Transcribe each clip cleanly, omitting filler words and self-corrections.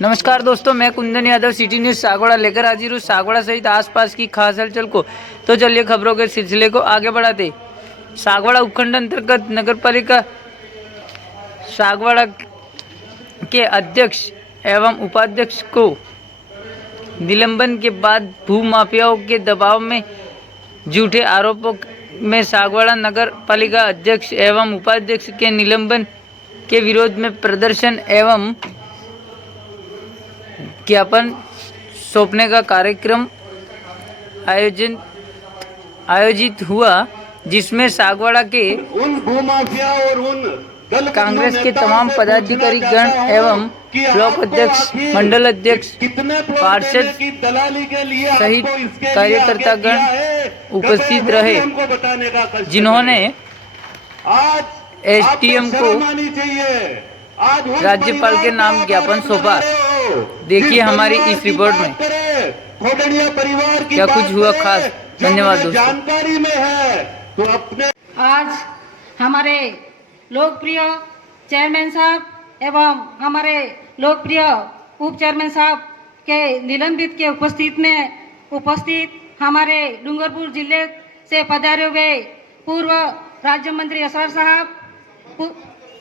नमस्कार दोस्तों, मैं कुंदन यादव सिटी न्यूज़ सागवाड़ा लेकर हाजिर हूँ। सागवाड़ा सहित आसपास की खास हलचल को तो चलिए खबरों के सिलसिले को आगे बढ़ाते। सागवाड़ा उपखंड अंतर्गत नगरपालिका सागवाड़ा के अध्यक्ष एवं उपाध्यक्ष को निलंबन के बाद भू माफियाओं के दबाव में झूठे आरोपों में सागवाड़ा नगर पालिका अध्यक्ष एवं उपाध्यक्ष के निलंबन के विरोध में प्रदर्शन एवं ज्ञापन सौंपने का कार्यक्रम आयोजित हुआ, जिसमें सागवाड़ा के उन भूमाफिया और उन कांग्रेस के तमाम पदाधिकारी गण एवं ब्लॉक अध्यक्ष, मंडल अध्यक्ष, पार्षद सहित कार्यकर्ता गण उपस्थित रहे, जिन्होंने एसडीएम को राज्यपाल के नाम ज्ञापन सौंपा। देखिए हमारी इस रिपोर्ट में क्या कुछ हुआ खास। धन्यवाद दोस्तों। जानकारी में है तो अपने आज हमारे लोकप्रिय चेयरमैन साहब एवं हमारे लोकप्रिय उप चेयरमैन साहब के निलंबित के उपस्थित हमारे डूंगरपुर जिले से पधारे हुए पूर्व राज्य मंत्री असरार साहब,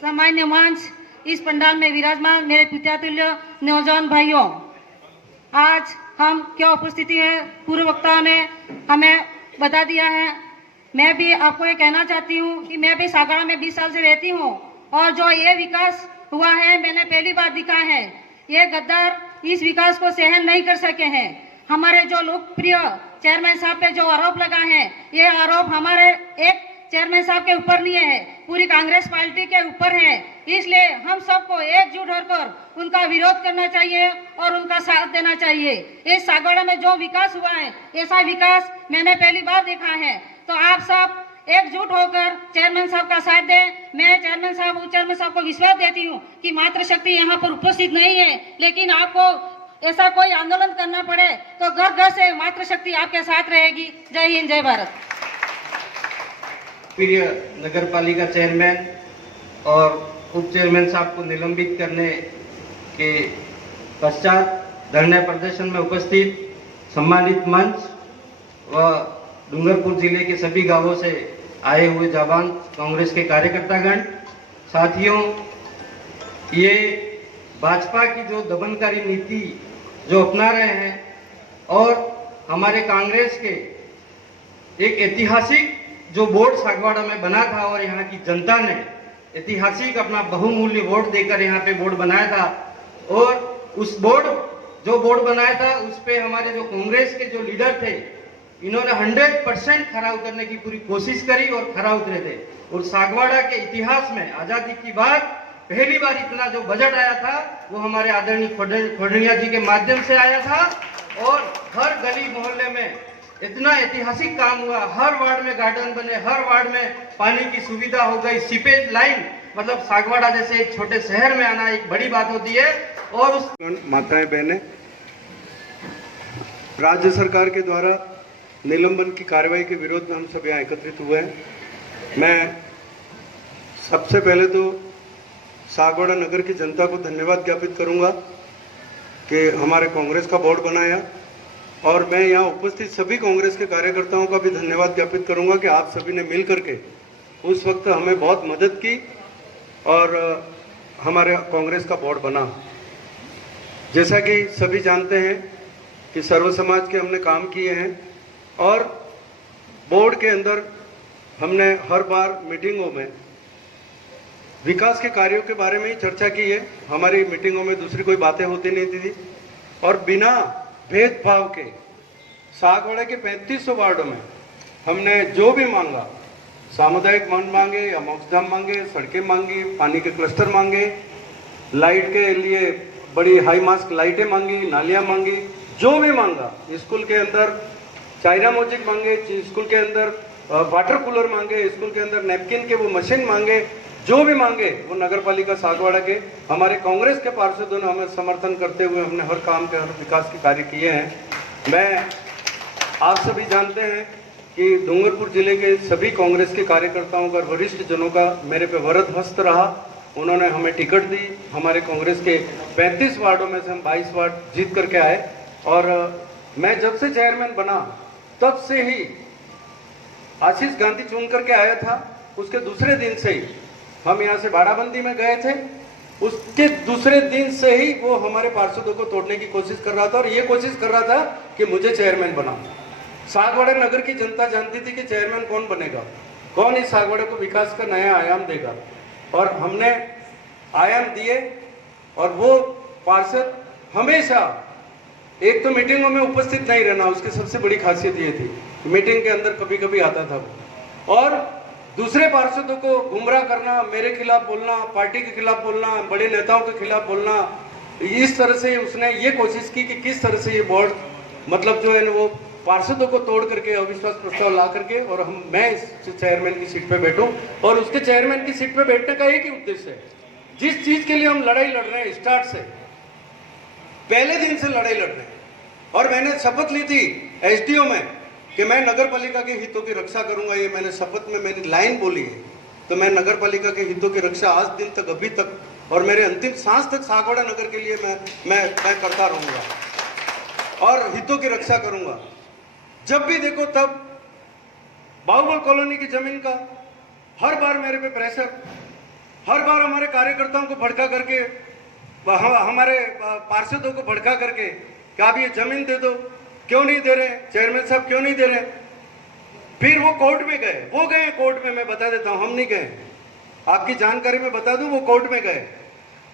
सामान्य मंच, इस पंडाल में विराजमान मेरे पितातुल्य नौजवान भाइयों, आज हम क्या उपस्थिति है पूर्व वक्ताओं ने हमें बता दिया है। मैं भी आपको ये कहना चाहती हूँ कि मैं भी सागवाड़ा में 20 साल से रहती हूँ और जो ये विकास हुआ है मैंने पहली बार दिखा है। ये गद्दार इस विकास को सहन नहीं कर सके हैं। हमारे जो लोकप्रिय चेयरमैन साहब पे जो आरोप लगा है, ये आरोप हमारे एक चेयरमैन साहब के ऊपर नहीं है, पूरी कांग्रेस पार्टी के ऊपर है। इसलिए हम सबको एकजुट होकर उनका विरोध करना चाहिए और उनका साथ देना चाहिए। इस सागवाड़ा में जो विकास हुआ है, ऐसा विकास मैंने पहली बार देखा है। तो आप सब एकजुट होकर चेयरमैन साहब का साथ दें। मैं चेयरमैन साहब, उप चेयरमैन साहब को विश्वास देती हूँ कि मातृशक्ति यहाँ पर उपस्थित नहीं है, लेकिन आपको ऐसा कोई आंदोलन करना पड़े तो घर घर से मातृशक्ति आपके साथ रहेगी। जय हिंद, जय भारत। प्रिय नगर पालिका चेयरमैन और उप चेयरमैन साहब को निलंबित करने के पश्चात धरने प्रदर्शन में उपस्थित सम्मानित मंच व डूंगरपुर जिले के सभी गांवों से आए हुए जाबान कांग्रेस के कार्यकर्तागण, साथियों, ये भाजपा की जो दमनकारी नीति जो अपना रहे हैं और हमारे कांग्रेस के एक ऐतिहासिक जो बोर्ड सागवाड़ा में बना था और यहाँ की जनता ने ऐतिहासिक अपना बहुमूल्य वोट देकर यहाँ पे बोर्ड बनाया था, और उस बोर्ड बनाया था उस पे हमारे जो कांग्रेस के जो लीडर थे, इन्होंने 100% खरा उतरने की पूरी कोशिश करी और खरा उतरे थे। और सागवाड़ा के इतिहास में आजादी की बाद पहली बार इतना जो बजट आया था वो हमारे आदरणीय खड़निया जी के माध्यम से आया था, और हर गली मोहल्ले में इतना ऐतिहासिक काम हुआ। हर वार्ड में गार्डन बने, हर वार्ड में पानी की सुविधा हो गई, सीपेज लाइन, मतलब सागवाड़ा जैसे एक छोटे शहर में आना एक बड़ी बात होती है। और उस माताएं बहनें, राज्य सरकार के द्वारा निलंबन की कार्रवाई के विरोध में हम सब यहाँ एकत्रित हुए हैं। मैं सबसे पहले तो सागवाड़ा नगर की जनता को धन्यवाद ज्ञापित करूंगा कि हमारे कांग्रेस का बोर्ड बनाया, और मैं यहाँ उपस्थित सभी कांग्रेस के कार्यकर्ताओं का भी धन्यवाद ज्ञापित करूंगा कि आप सभी ने मिल करके उस वक्त हमें बहुत मदद की और हमारे कांग्रेस का बोर्ड बना। जैसा कि सभी जानते हैं कि सर्व समाज के हमने काम किए हैं, और बोर्ड के अंदर हमने हर बार मीटिंगों में विकास के कार्यों के बारे में ही चर्चा की है। हमारी मीटिंगों में दूसरी कोई बातें होती नहीं थी, और बिना भेदभाव के सागवाड़ा के 3500 वार्डों में हमने जो भी मांगा, सामुदायिक मंच मांगे या मोक्षधाम मांगे, सड़कें मांगी, पानी के क्लस्टर मांगे, लाइट के लिए बड़ी हाई मास्क लाइटें मांगी, नालियां मांगी, जो भी मांगा, स्कूल के अंदर चाइना मोजिक मांगे, स्कूल के अंदर वाटर कूलर मांगे, स्कूल के अंदर नैपकिन के वो मशीन मांगे, जो भी मांगे वो नगर पालिका सागवाड़ा के हमारे कांग्रेस के पार्षदों ने हमें समर्थन करते हुए हमने हर काम के, हर विकास के कार्य किए हैं। मैं आप सभी जानते हैं कि डूंगरपुर जिले के सभी कांग्रेस के कार्यकर्ताओं का, वरिष्ठ जनों का मेरे पे वरद हस्त रहा, उन्होंने हमें टिकट दी। हमारे कांग्रेस के 35 वार्डों में से हम 22 वार्ड जीत करके आए। और मैं जब से चेयरमैन बना तब से ही आशीष गांधी चुन करके आया था। उसके दूसरे दिन से ही हम यहाँ से बाड़ाबंदी में गए थे। उसके दूसरे दिन से ही वो हमारे पार्षदों को तोड़ने की कोशिश कर रहा था और ये कोशिश कर रहा था कि मुझे चेयरमैन बनाओ। सागवाड़ा नगर की जनता जानती थी कि चेयरमैन कौन बनेगा, कौन इस सागवाड़ा को विकास का नया आयाम देगा। और हमने आयाम दिए। और वो पार्षद हमेशा एक तो मीटिंगों में उपस्थित नहीं रहना, उसकी सबसे बड़ी खासियत ये थी। मीटिंग के अंदर कभी कभी आता था वो, और दूसरे पार्षदों को गुमराह करना, मेरे खिलाफ बोलना, पार्टी के खिलाफ बोलना, बड़े नेताओं के खिलाफ बोलना। इस तरह से उसने ये कोशिश की कि किस तरह से ये बोर्ड मतलब जो है वो पार्षदों को तोड़ करके अविश्वास प्रस्ताव ला करके और मैं इस चेयरमैन की सीट पे बैठूं। और उसके चेयरमैन की सीट पे बैठने का एक ही उद्देश्य है, जिस चीज के लिए हम लड़ाई लड़ रहे हैं स्टार्ट से, पहले दिन से लड़ाई लड़ रहे हैं। और मैंने शपथ ली थी एसडीओ में कि मैं नगर पालिका के हितों की रक्षा करूंगा। ये मैंने शपथ में मेरी लाइन बोली है। तो मैं नगर पालिका के हितों की रक्षा आज दिन तक, अभी तक और मेरे अंतिम सांस तक सागवाड़ा नगर के लिए मैं करता रहूंगा और हितों की रक्षा करूंगा। जब भी देखो तब बाहुबल कॉलोनी की जमीन का हर बार मेरे पे प्रेशर, हर बार हमारे कार्यकर्ताओं को भड़का करके, हमारे पार्षदों को भड़का करके कि आप ये जमीन दे दो, क्यों नहीं दे रहे, चेयरमैन साहब क्यों नहीं दे रहे। फिर वो कोर्ट में गए, वो गए कोर्ट में, मैं बता देता हूं, हम नहीं गए, आपकी जानकारी में बता दूं, वो कोर्ट में गए।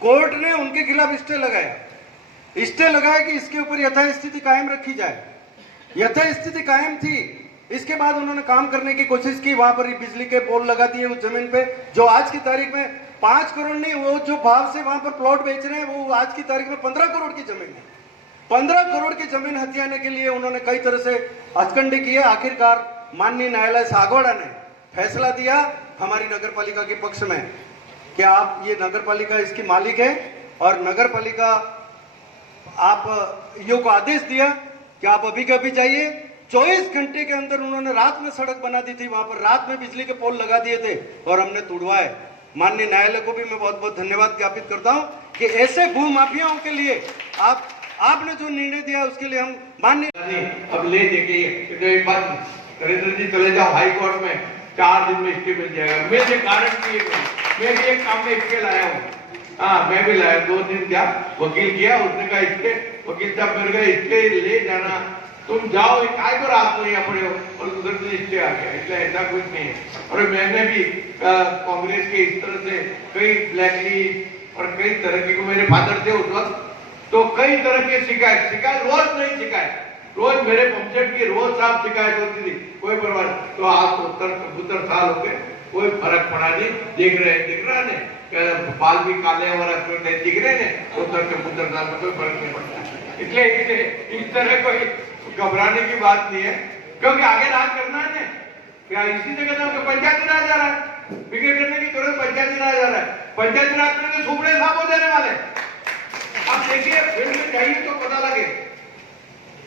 कोर्ट ने उनके खिलाफ स्टे लगाया कि इसके ऊपर यथास्थिति कायम रखी जाए। यथास्थिति कायम थी। इसके बाद उन्होंने काम करने की कोशिश की, वहां पर बिजली के पोल लगा दिए उस जमीन पे, जो आज की तारीख में 5 करोड़ नहीं, वो जो भाव से वहां पर प्लॉट बेच रहे हैं वो आज की तारीख में 15 करोड़ की जमीन है। 15 करोड़ की जमीन हथियाने के लिए उन्होंने कई तरह से हथकंडे किए। आखिरकार माननीय न्यायालय सागवाड़ा ने फैसला दिया हमारी नगर पालिका के पक्ष में कि आप ये नगर पालिका इसकी मालिक है। और नगर पालिका आप यो को आदेश दिया कि आप अभी के अभी जाइए। 24 घंटे के अंदर उन्होंने रात में सड़क बना दी थी, वहां पर रात में बिजली के पोल लगा दिए थे और हमने तुड़वाए। माननीय न्यायालय को भी मैं बहुत बहुत धन्यवाद ज्ञापित करता हूं कि ऐसे भू माफियाओं के लिए आपने जो निर्णय दिया उसके लिए हम माननीय। अब ले देखिए नरेंद्र जी चले जाओ हाई कोर्ट में, 4 दिन में स्टे मिल जाएगा। मेरे कारण की मैं भी एक काम में स्टे लाया हूँ। हाँ, मैं भी लाया 2 दिन क्या वकील किया, उसने कहा स्टे, वकील साहब मेरे गए स्टे ले जाना, तुम जाओ, काय को रात को यहाँ पड़े हो, और उधर से स्टे आ गया। इसलिए ऐसा कुछ नहीं है। और मैंने भी कांग्रेस के इस तरह से कई ब्लैकलिस्ट और कई तरह के, मेरे फादर थे उस वक्त, तो कई तरह के शिकायत रोज नहीं, शिकायत रोज मेरे पंचायत की रोज साफ शिकायत होती थी, कोई परवाह नहीं। तो आप 70 साल हो गए, कोई फर्क पड़ा नहीं। दिख रहा है बाल भी काले और दिख रहे हैं, 70 साल में कोई फर्क नहीं पड़ता। इसलिए इस तरह कोई घबराने की बात नहीं है, क्योंकि आगे राज करना है। क्या इसी जगह ना पंचायती राज आ रहा है, बिगड़ करने की जरूरत, पंचायती राज आ रहा है। पंचायती राज में सुपड़े साफ हो जाने वाले। आप देखिए फील्ड में जाइए तो पता लगे,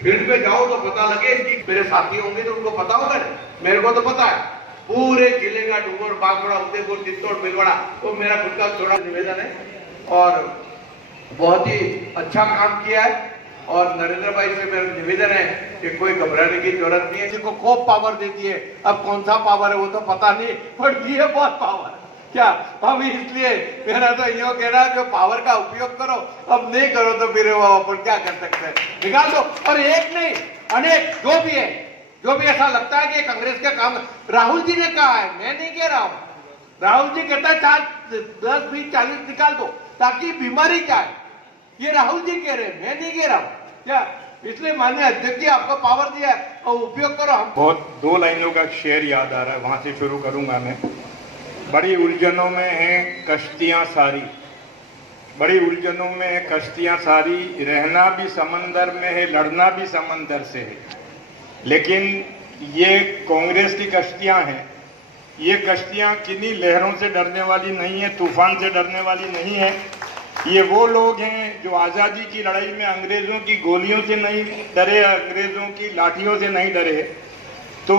फील्ड में जाओ तो पता लगे कि मेरे साथी होंगे तो उनको पता होगा, मेरे को तो पता है। पूरे जिले का डूंगर, बागड़ा, उदयपुर, चित्तौड़, भीलवाड़ा, तो मेरा खुद का थोड़ा निवेदन है। और बहुत ही अच्छा काम किया है। और नरेंद्र भाई से मेरा निवेदन है कि कोई घबराने की जरूरत नहीं है। जिनको खूब पावर दे दिए, अब कौन सा पावर है वो तो पता नहीं, पर दिए बहुत पावर। क्या हम इसलिए मेरा तो यो कहना है, जो पावर का उपयोग करो, अब नहीं करो तो फिर वो अपन क्या कर सकते हैं, निकाल दो। और एक नहीं अनेक, जो भी है, जो भी ऐसा लगता है कि कांग्रेस का काम, राहुल जी ने कहा है, मैं नहीं कह रहा हूं। राहुल जी कहता है 4, 10, 20, 40 निकाल दो ताकि बीमारी जाए, ये राहुल जी कह रहे हैं, मैं नहीं कह रहा हूं। क्या इसलिए माननीय अध्यक्ष जी आपको पावर दिया है और उपयोग करो। हम बहुत 2 लाइनों का शेर याद आ रहा है, वहां से शुरू करूंगा मैं। बड़ी उलझनों में हैं कश्तियां सारी, बड़ी उलझनों में है कश्तियां सारी, रहना भी समंदर में है, लड़ना भी समंदर से है। लेकिन ये कांग्रेस की कश्तियां हैं, ये कश्तियां किन्हीं लहरों से डरने वाली नहीं है, तूफान से डरने वाली नहीं है। ये वो लोग हैं जो आज़ादी की लड़ाई में अंग्रेज़ों की गोलियों से नहीं डरे, अंग्रेज़ों की लाठियों से नहीं डरे। तो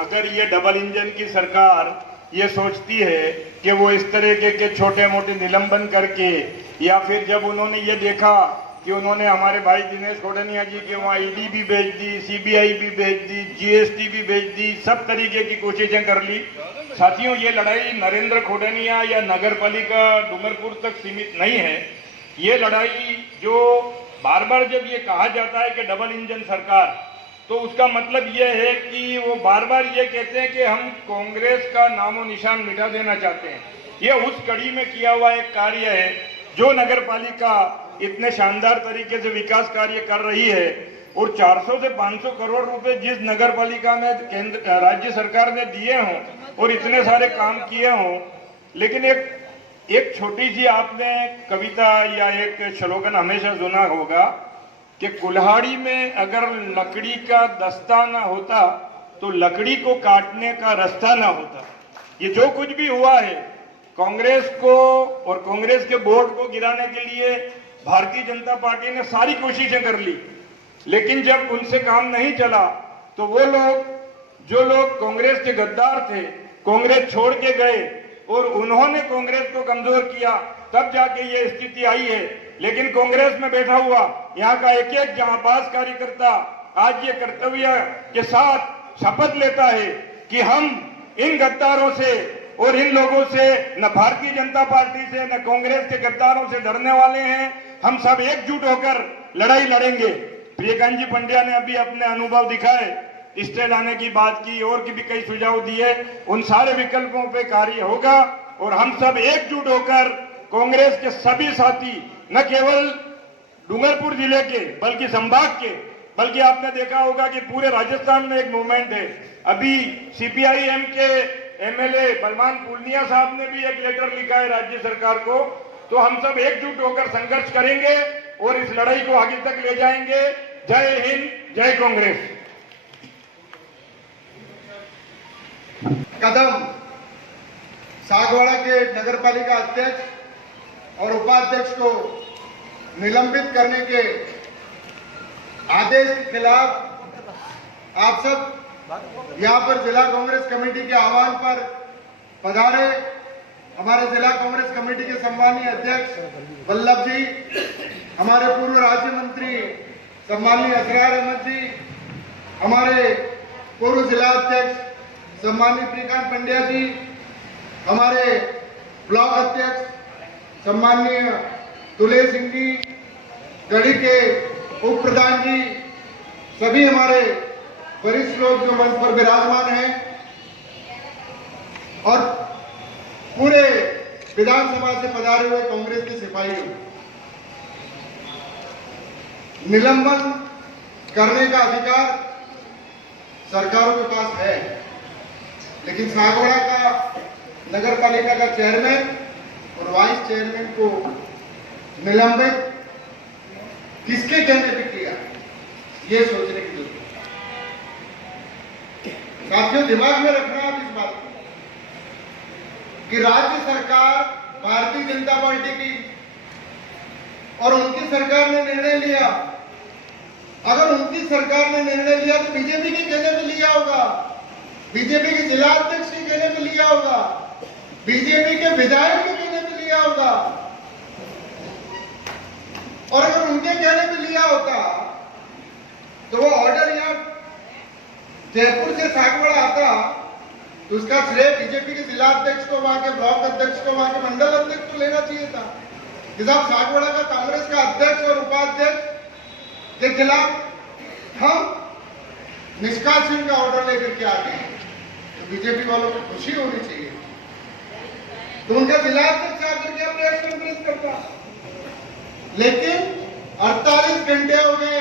अगर ये डबल इंजन की सरकार ये सोचती है कि वो इस तरह के छोटे मोटे निलंबन करके, या फिर जब उन्होंने ये देखा कि उन्होंने हमारे भाई दिनेश खोडनिया जी के वहाँ ईडी भी भेज दी, सीबीआई भी भेज दी, जीएसटी भी भेज दी, सब तरीके की कोशिशें कर ली। साथियों, ये लड़ाई नरेंद्र खोडनिया या नगर पालिका डूंगरपुर तक सीमित नहीं है। ये लड़ाई जो बार बार जब ये कहा जाता है कि डबल इंजन सरकार, तो उसका मतलब ये है कि वो बार बार ये कहते हैं कि हम कांग्रेस का नामो निशान मिटा देना चाहते हैं। ये उस कड़ी में किया हुआ एक कार्य है जो नगर पालिका इतने शानदार तरीके से विकास कार्य कर रही है। और 400 से 500 करोड़ रुपए जिस नगर पालिका में केंद्र राज्य सरकार ने दिए हों और इतने सारे काम किए हों, लेकिन एक छोटी सी आपने कविता या एक स्लोगन हमेशा सुना होगा कि कुल्हाड़ी में अगर लकड़ी का दस्ता ना होता तो लकड़ी को काटने का रास्ता ना होता। ये जो कुछ भी हुआ है, कांग्रेस को और कांग्रेस के बोर्ड को गिराने के लिए भारतीय जनता पार्टी ने सारी कोशिशें कर ली, लेकिन जब उनसे काम नहीं चला तो वो लोग, जो लोग कांग्रेस के गद्दार थे, कांग्रेस छोड़ के गए और उन्होंने कांग्रेस को कमजोर किया, तब जाके ये स्थिति आई है। लेकिन कांग्रेस में बैठा हुआ यहाँ का एक एक जांबाज कार्यकर्ता आज ये कर्तव्य के साथ शपथ लेता है कि हम इन गद्दारों से और इन लोगों से, न भारतीय जनता पार्टी से न कांग्रेस के गद्दारों से डरने वाले हैं। हम सब एकजुट होकर लड़ाई लड़ेंगे। प्रियकांत जी पंड्या ने अभी अपने अनुभव दिखाए, स्टे लाने की बात की और भी कई सुझाव दिए। उन सारे विकल्पों पे कार्य होगा और हम सब एकजुट होकर कांग्रेस के सभी साथी, न केवल डूंगरपुर जिले के बल्कि संभाग के, बल्कि आपने देखा होगा कि पूरे राजस्थान में एक मूवमेंट है। अभी सीपीआईएम के एमएलए बलवान पूर्णिया साहब ने भी एक लेटर लिखा है राज्य सरकार को। तो हम सब एकजुट होकर संघर्ष करेंगे और इस लड़ाई को आगे तक ले जाएंगे। जय हिंद, जय कांग्रेस। कदम सागवाड़ा के नगरपालिका अध्यक्ष और उपाध्यक्ष को निलंबित करने के आदेश के खिलाफ आप सब यहाँ पर जिला कांग्रेस कमेटी के आह्वान पर पधारे। हमारे जिला कांग्रेस कमेटी के सम्मानीय अध्यक्ष वल्लभ जी, हमारे पूर्व राज्य मंत्री सम्मानीय असरार अहमद जी, हमारे पूर्व जिला अध्यक्ष सम्मानीय प्रियकांत पंड्या जी, हमारे ब्लॉक अध्यक्ष सम्मानीय दुले सिंह जी, गढ़ी के उप प्रधान जी, सभी हमारे वरिष्ठ लोग जो मंच पर विराजमान हैं और पूरे विधानसभा से पधारे हुए कांग्रेस के सिपाहियों, निलंबन करने का अधिकार सरकारों के पास है, लेकिन सागवाड़ा का नगर पालिका का चेयरमैन और वाइस चेयरमैन को निलंबित किसके कहने पे किया, ये सोचने की जरूरत है। साथियों, दिमाग में रखना आप इस बात को कि राज्य सरकार भारतीय जनता पार्टी की और उनकी सरकार ने निर्णय लिया। अगर उनकी सरकार ने निर्णय लिया तो बीजेपी के कहने पे लिया होगा, बीजेपी के जिला अध्यक्ष के कहने पे लिया होगा, बीजेपी के विधायक के कहने पे लिया होगा। और अगर उनके कहने पे लिया होता तो वो ऑर्डर यहाँ जयपुर से सागवाड़ा आता तो उसका श्रेय बीजेपी के जिला अध्यक्ष को, वहां के ब्लॉक अध्यक्ष को, वहां के मंडल अध्यक्ष को लेना चाहिए था। कि साहब सागवाड़ा का कांग्रेस का अध्यक्ष और उपाध्यक्ष के खिलाफ हम निष्कासन का ऑर्डर लेकर के आ गए, तो बीजेपी वालों को खुशी होनी चाहिए। तो उनका जिला अध्यक्ष आकर के प्रेस कॉन्फ्रेंस करता, लेकिन 48 घंटे हो गए